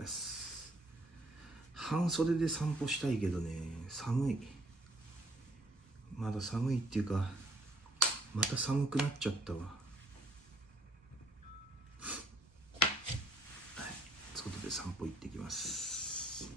です。半袖で散歩したいけどね、寒い。まだ寒いっていうか、また寒くなっちゃったわ。外で散歩行ってきます。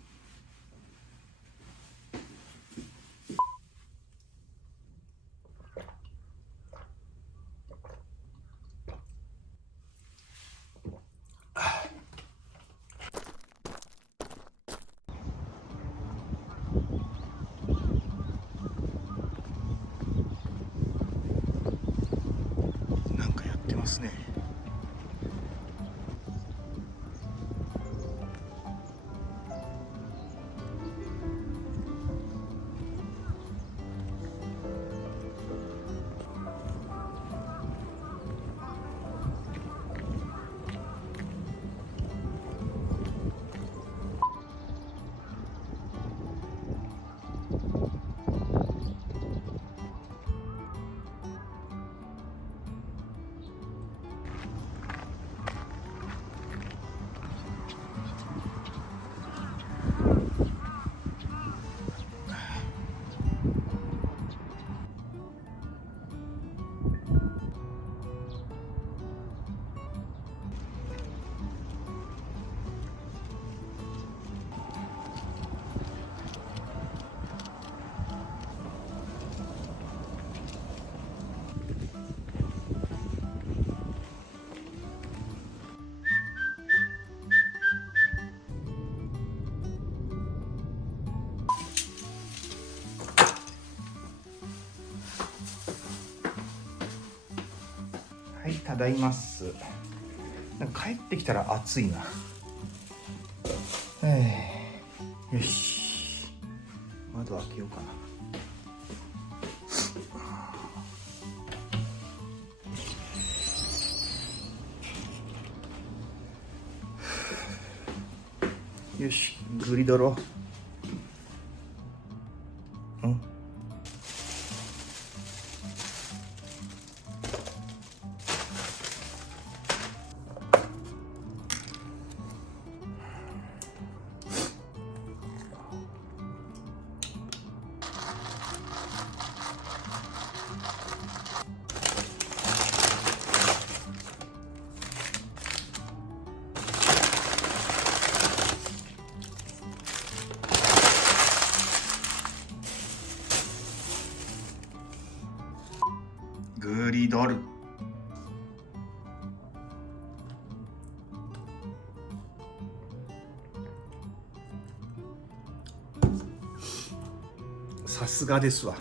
なんかやってますね。はい、ただいます。なんか帰ってきたら暑いな。よし、窓開けようかな。よし、グリドロ。グリドル。さすがですわ。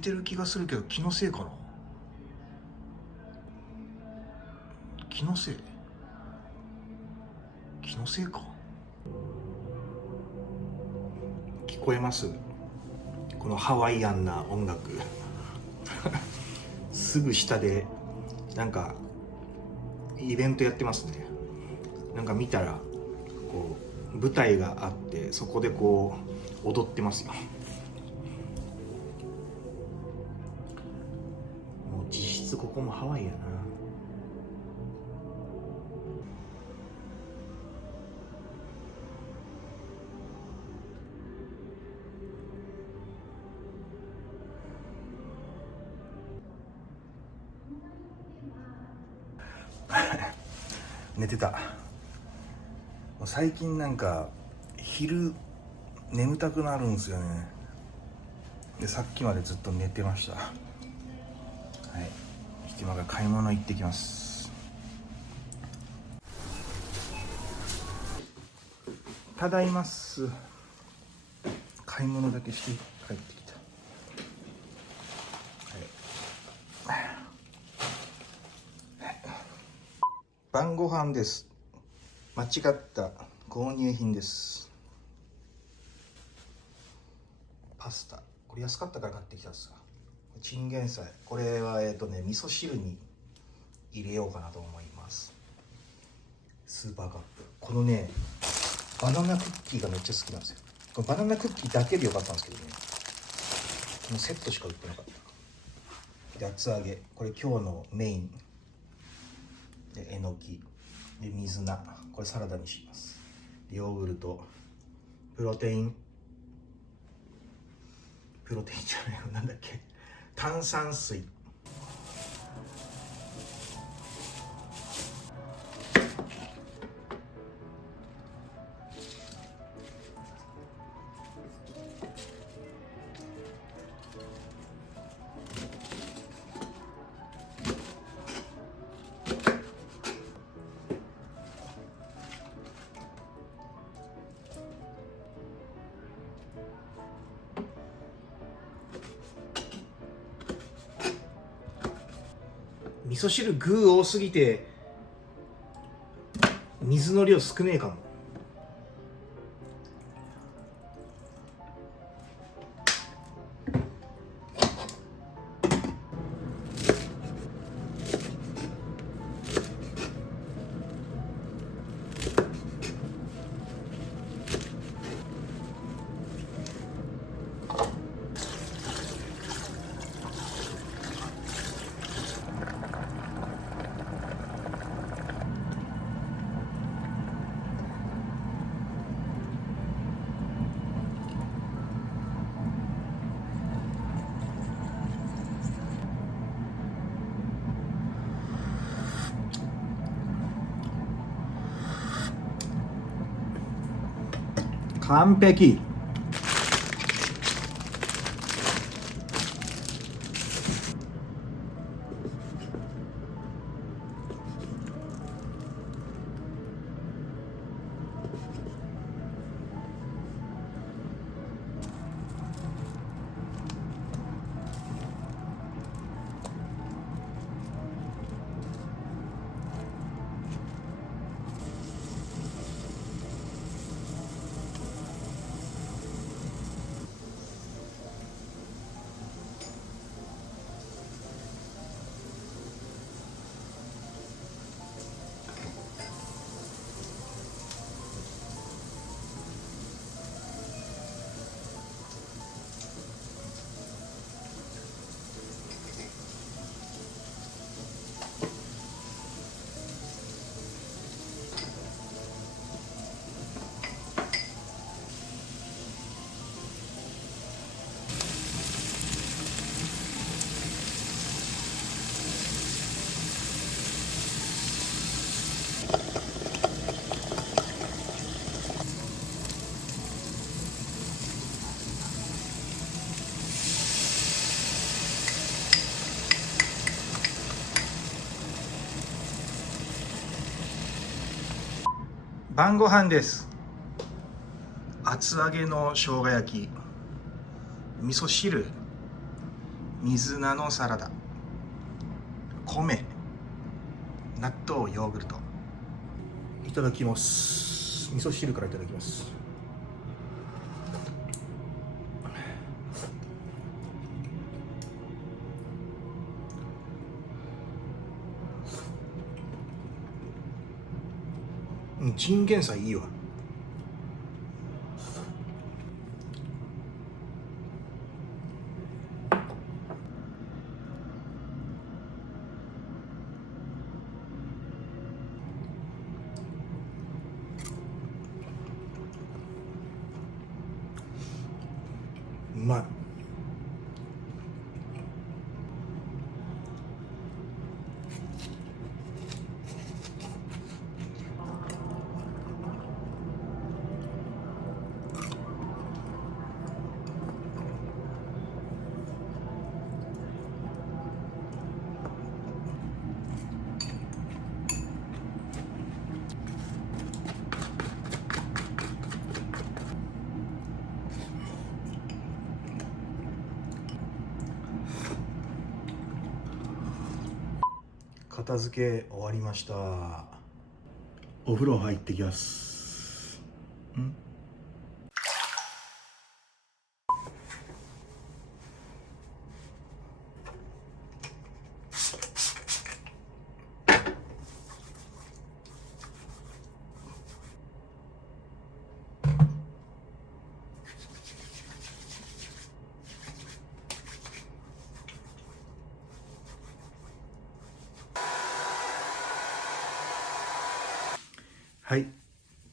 てる気がするけど気のせいかな。気のせいか。聞こえます？このハワイアンな音楽すぐ下でなんかイベントやってますね。なんか見たらこう舞台があってそこでこう踊ってますよ。もう実質ここもハワイやな。寝てた。もう最近なんか昼眠たくなるんですよね。でさっきまでずっと寝てました。はい、今から買い物行ってきます。ただいます。買い物だけして帰ってきた。晩ご飯です。間違った購入品です。パスタ、これ安かったから買ってきたんですが、チンゲン菜、これは味噌汁に入れようかなと思います。スーパーカップ、このねバナナクッキーがめっちゃ好きなんですよ。このバナナクッキーだけでよかったんですけどね、このセットしか売ってなかった。で厚揚げ、これ今日のメインで、えのきで水菜、これサラダにします。ヨーグルト、プロテインじゃないの、なんだっけ、炭酸水、味噌汁具多すぎて水の量少ねえかも。完璧。晩ご飯です。厚揚げの生姜焼き、味噌汁、水菜のサラダ、米、納豆、ヨーグルト。いただきます。味噌汁からいただきます。チンゲン菜いいわ。うまい。片付け終わりました。お風呂入ってきます。はい、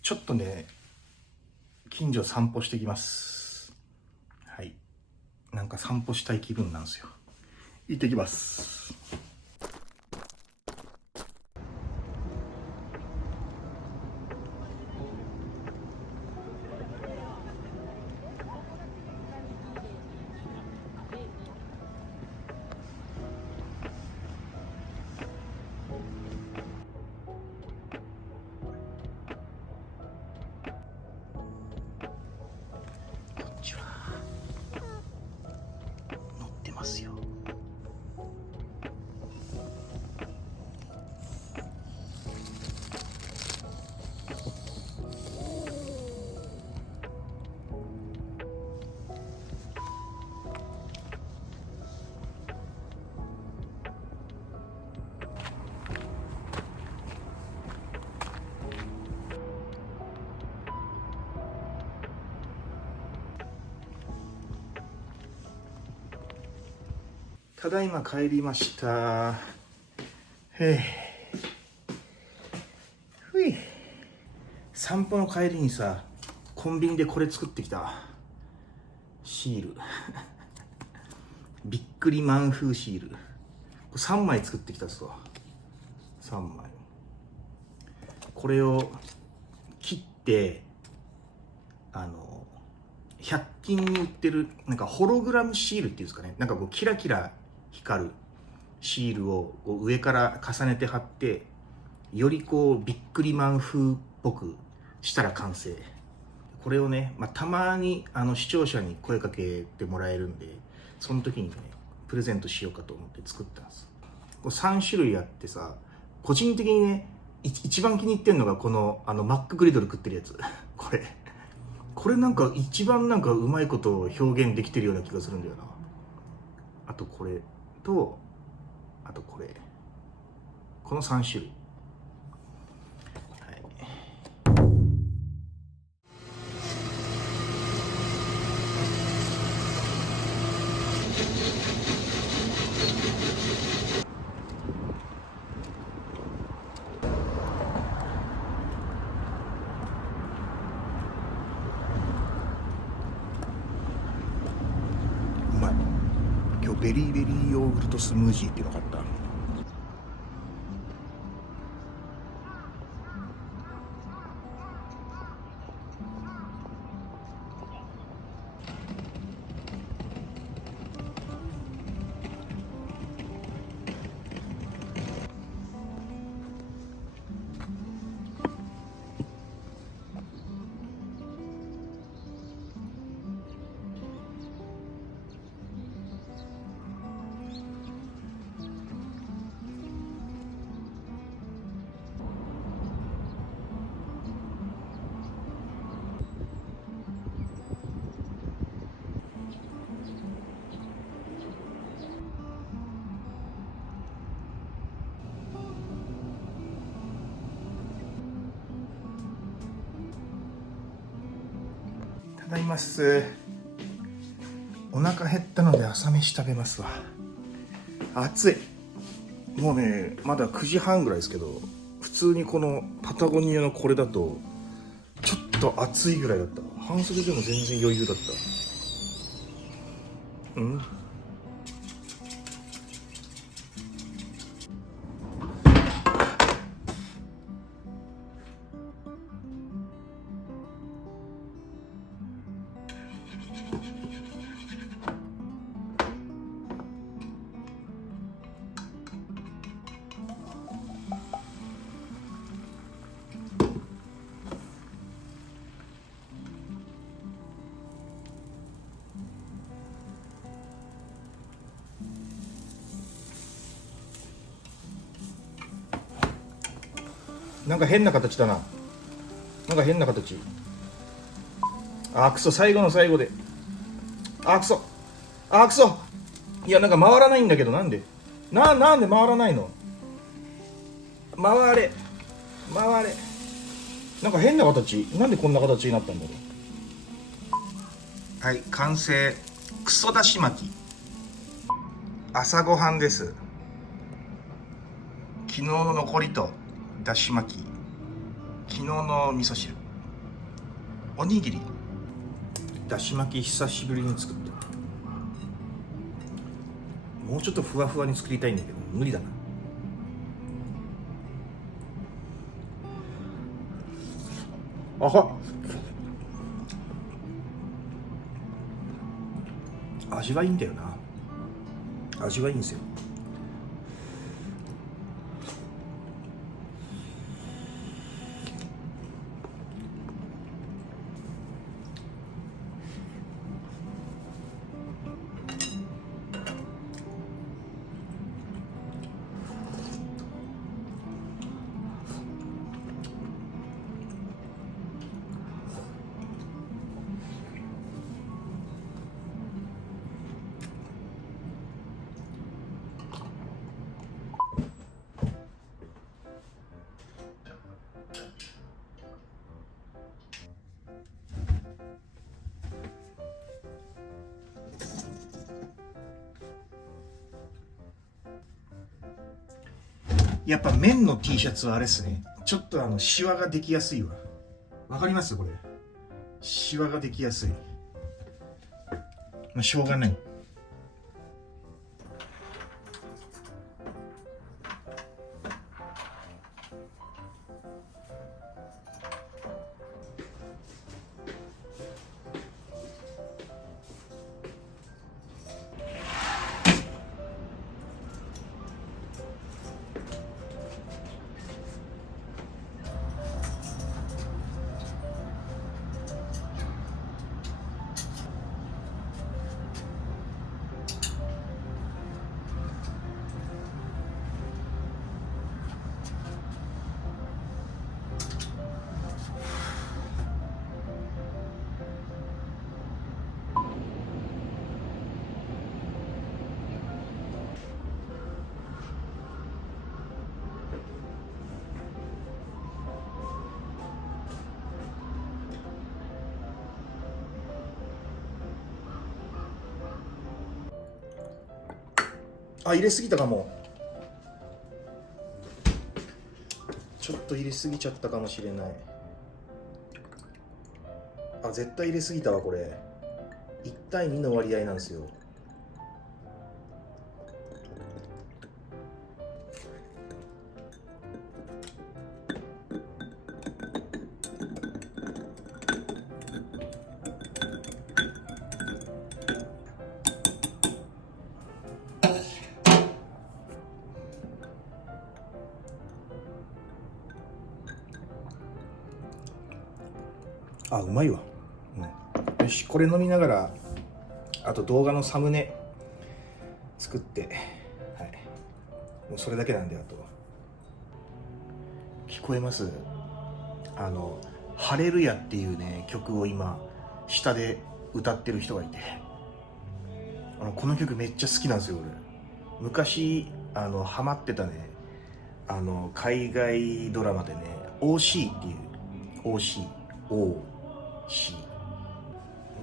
ちょっとね、近所散歩してきます。はい、なんか散歩したい気分なんですよ。行ってきます。乗ってますよ。ただいま帰りました。ふい。散歩の帰りにさ、コンビニでこれ作ってきた。シール。びっくりマン風シール。これ3枚作ってきたっすわ。3枚。これを切って、100均に売ってる、なんかホログラムシールっていうんですかね。なんかこうキラキラ光るシールをこう上から重ねて貼って、よりこうびっくりマン風っぽくしたら完成。これをね、たまに視聴者に声かけてもらえるんで、その時にね、プレゼントしようかと思って作ったんです。これ3種類あってさ、個人的にね、一番気に入ってるのがこのマックグリドル食ってるやつ。これなんか一番なんかうまいことを表現できてるような気がするんだよな。あとこれと、あとこれ。この3種類。うまい。今日ベリーベリーヨーグルトスムージーっていうの買った。ただいます。お腹減ったので朝飯食べますわ。暑い。もうねまだ9時半ぐらいですけど、普通にこのパタゴニアのこれだとちょっと暑いぐらいだった。半袖でも全然余裕だった。うん。なんか変な形だな。なんか変な形。あ、くそ、最後の最後で。あ、くそ。あ、くそ。いや、なんか回らないんだけど、なんでなんで回らないの。回れ。回れ。なんか変な形。なんでこんな形になったんだろう。はい、完成。クソだし巻き。朝ごはんです。昨日の残りとだし巻き、昨日の味噌汁、おにぎり。だし巻き久しぶりに作った。もうちょっとふわふわに作りたいんだけど無理だな。あは味はいいんだよな。味はいいんですよ。やっぱ綿の T シャツはあれっすね、ちょっとシワができやすいわ。わかります？これシワができやすい。まあしょうがない。あ、入れすぎたかも。ちょっと入れすぎちゃったかもしれない。あ、絶対入れすぎたわこれ。1対2の割合なんですよ。あ、うまいわ。うん、よし、これ飲みながらあと動画のサムネ作って、はい、もうそれだけなんで。あと聞こえます？ハレルヤっていうね曲を今下で歌ってる人がいて、この曲めっちゃ好きなんですよ。俺昔ハマってたね海外ドラマでね、 OC っていう OC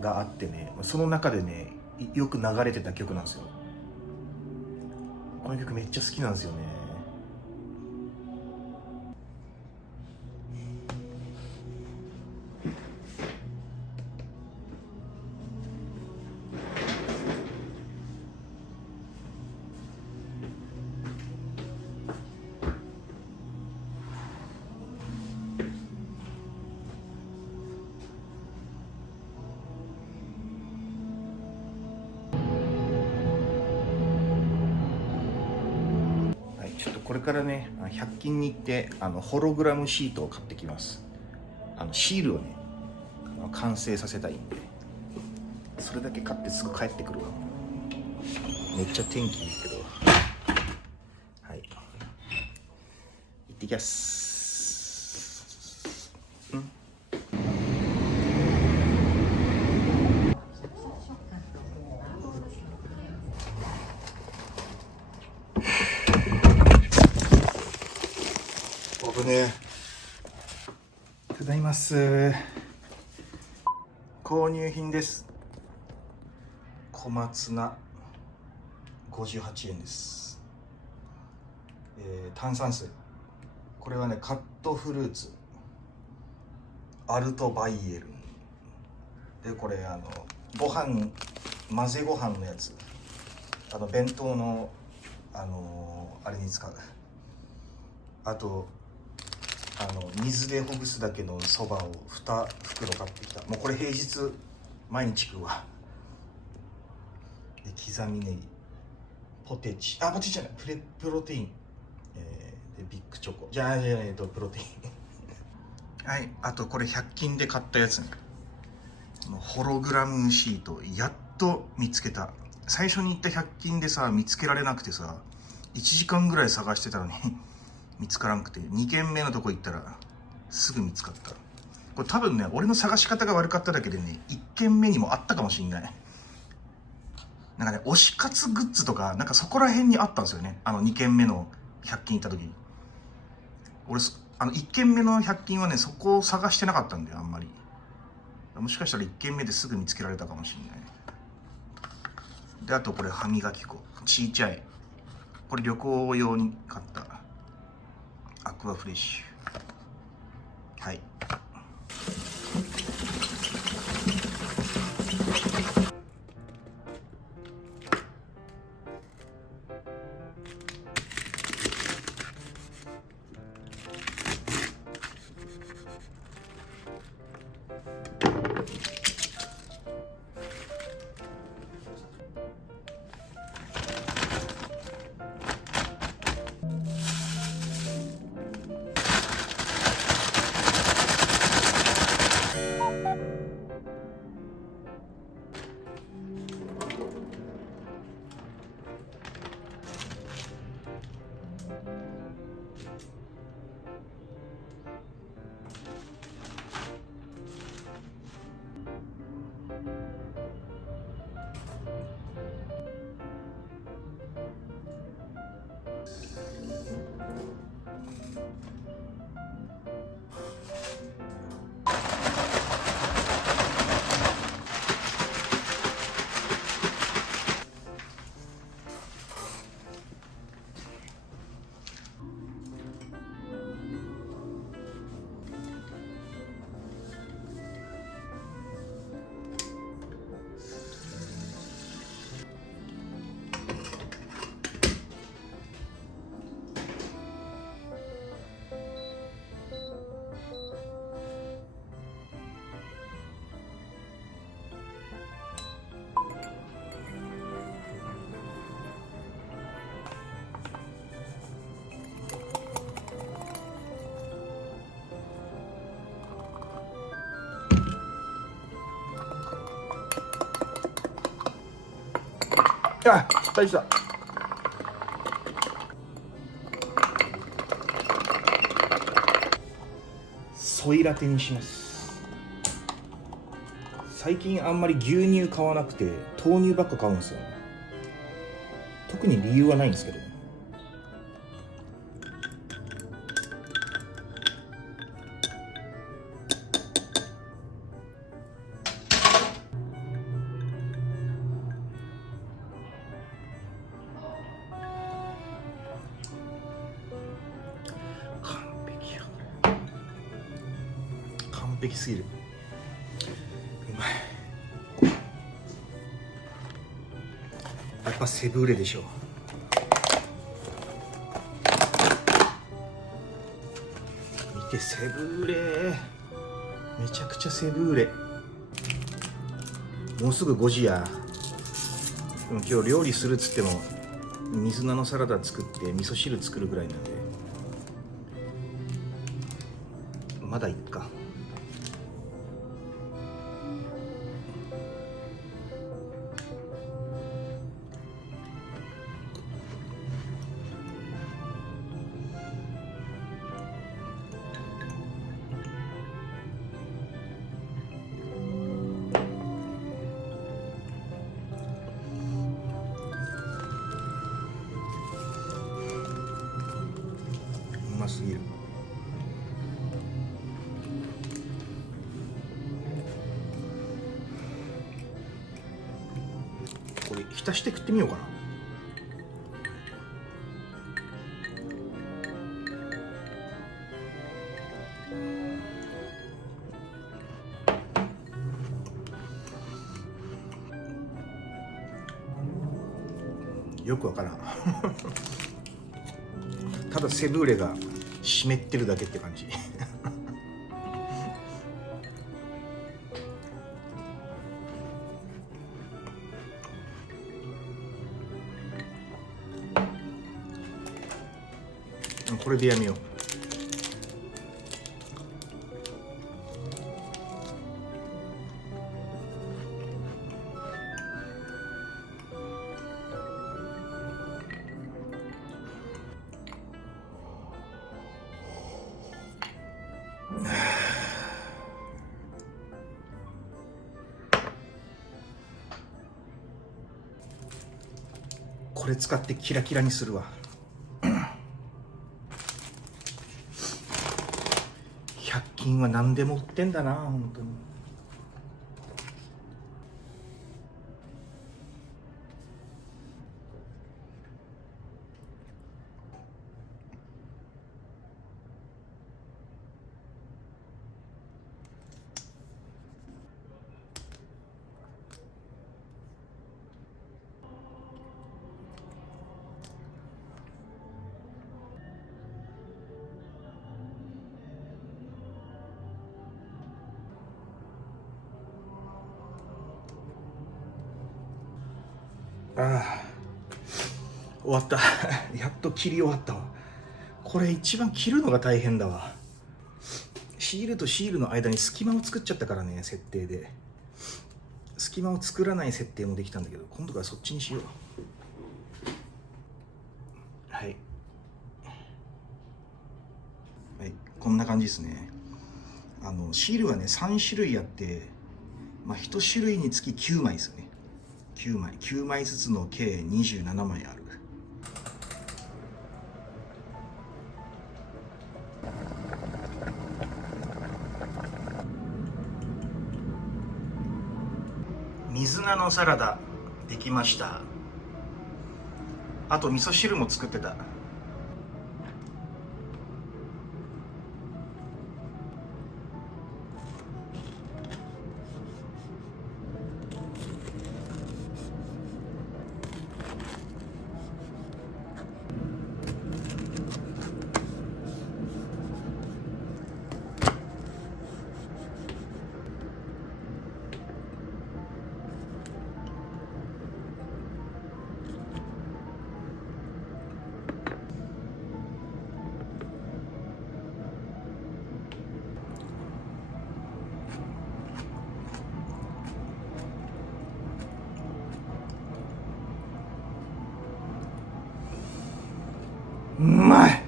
があってね、その中でねよく流れてた曲なんですよ。この曲めっちゃ好きなんですよね。ちょっとこれからね100均に行ってホログラムシートを買ってきます。シールをね完成させたいんで、それだけ買ってすぐ帰ってくるわ。めっちゃ天気いいけど、はい、行ってきます。危ねえ。ただいます。購入品です。小松菜58円です。炭酸水、これはねカットフルーツアルトバイエルンで、これご飯混ぜご飯のやつ、弁当のあれに使う。あと水でほぐすだけのそばを2袋買ってきた。もうこれ平日毎日食うわ。で刻みネギ、ポテチじゃない、プロテイン、でビッグチョコプロテインはい、あとこれ100均で買ったやつね、ホログラムシートやっと見つけた。最初に行った100均でさ見つけられなくてさ、1時間ぐらい探してたのに見つからなくて、2軒目のとこ行ったらすぐ見つかった。これ多分ね俺の探し方が悪かっただけでね、1軒目にもあったかもしんない。なんかね推し活グッズとかなんかそこら辺にあったんですよね。2軒目の100均行った時に。俺1軒目の100均はねそこを探してなかったんだよあんまり。もしかしたら1軒目ですぐ見つけられたかもしれない。であとこれ歯磨き粉ちいちゃい、これ旅行用に買ったアクアフレッシュ。はい、失敗した。ソイラテにします。最近あんまり牛乳買わなくて豆乳ばっか買うんですよね。特に理由はないんですけどね。完璧すぎる。うまい。やっぱセブーレでしょ。見て、セブーレ、めちゃくちゃセブーレ。もうすぐ5時や。でも今日料理するっつっても水菜のサラダ作って味噌汁作るぐらいなんで、まだいっか。うますぎる。これ浸して食ってみようかな。よくわからんただセブーレが湿ってるだけって感じこれでやめよう。これ使ってキラキラにするわ100均は何でも売ってんだな、本当に。ああ、終わったやっと切り終わったわ。これ一番切るのが大変だわ。シールとシールの間に隙間を作っちゃったからね、設定で。隙間を作らない設定もできたんだけど、今度からそっちにしよう。はい、はい、こんな感じですね。シールはね3種類あって、1種類につき9枚ですよね。9枚ずつの計27枚ある。水菜のサラダできました。あと味噌汁も作ってた。うまい。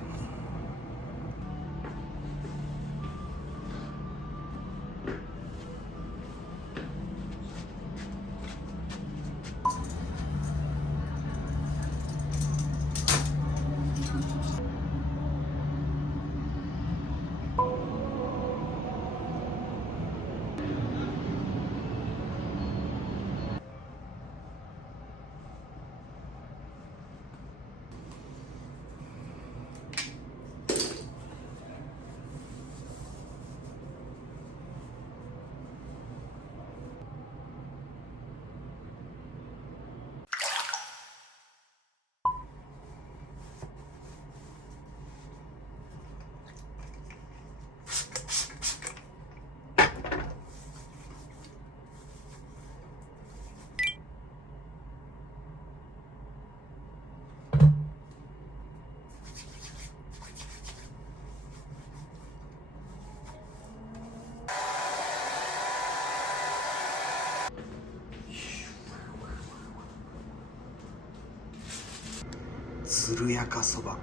つるやかそば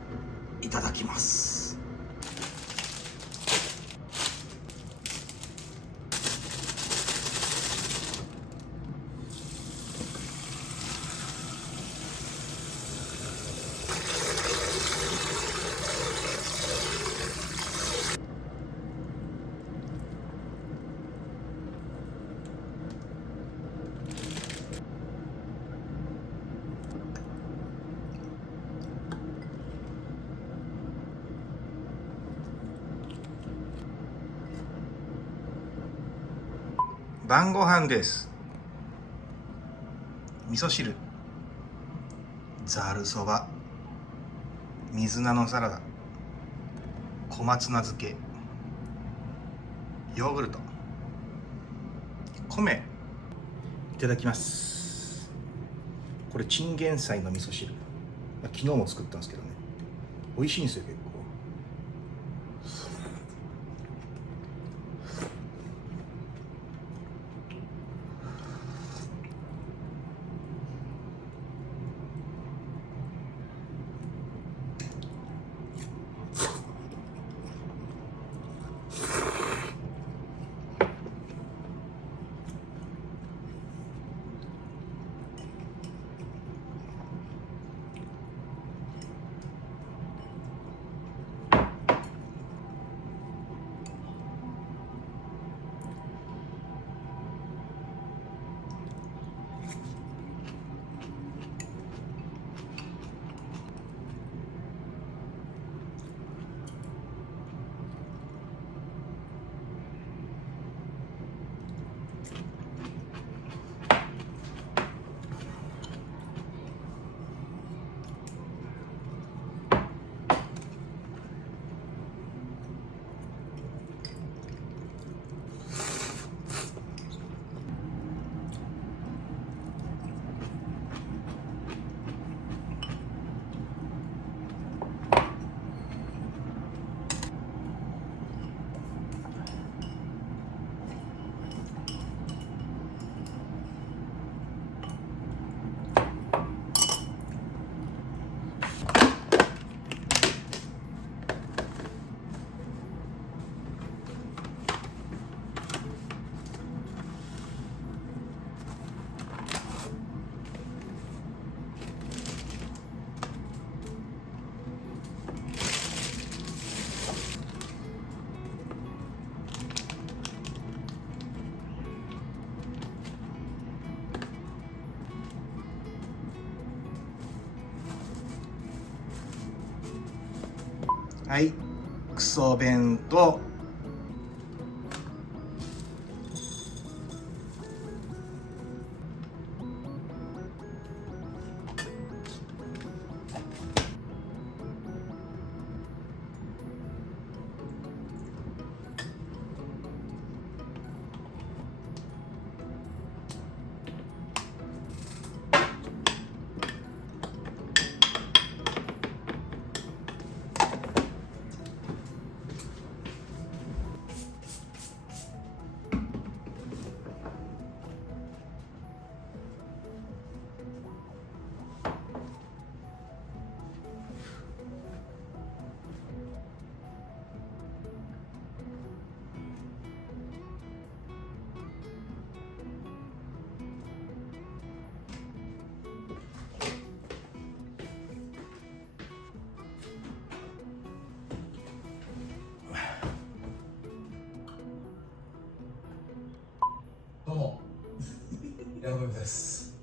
いただきます。晩ご飯です。味噌汁、ざるそば、水菜のサラダ、小松菜漬け、ヨーグルト、米。いただきます。これチンゲン菜の味噌汁、昨日も作ったんですけどね、美味しいんですよ結構。はい、クソ弁当。どうも、矢野です。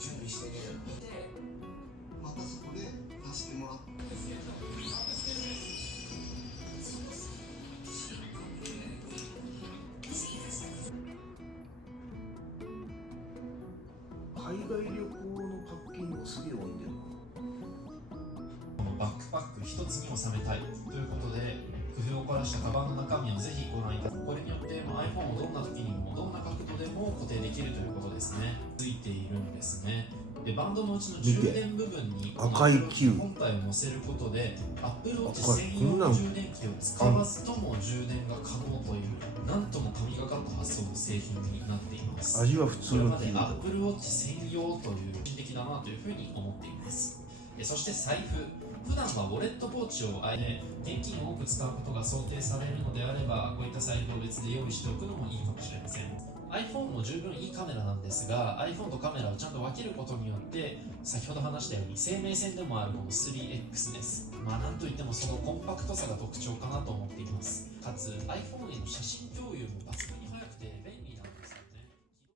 準備してまたそこで足してもらって。海外旅行のパッケージもすげえ多いんだよな。バックパック一つに収めたいということで工夫を凝らしたカバンの中身をぜひご覧いただく。これによって iPhone をどんな時にもどんな角度でも固定できるということですね。ついているんですね。でバンドのうちの充電部分に赤い球本体を載せることで Apple Watch 赤い専用の充電器を使わずとも充電が可能というなんとも神がかった発想の製品になっています。味は普通これまでの球 Apple Watch 専用という個人的だなというふうに思っています。そして財布、普段はウォレットポーチをあえて現金を多く使うことが想定されるのであればこういった財布を別で用意しておくのもいいかもしれません。 iPhone も十分いいカメラなんですが iPhone とカメラをちゃんと分けることによって先ほど話したように生命線でもあるこの 3X です。なんといってもそのコンパクトさが特徴かなと思っています。かつ iPhone への写真共有も抜群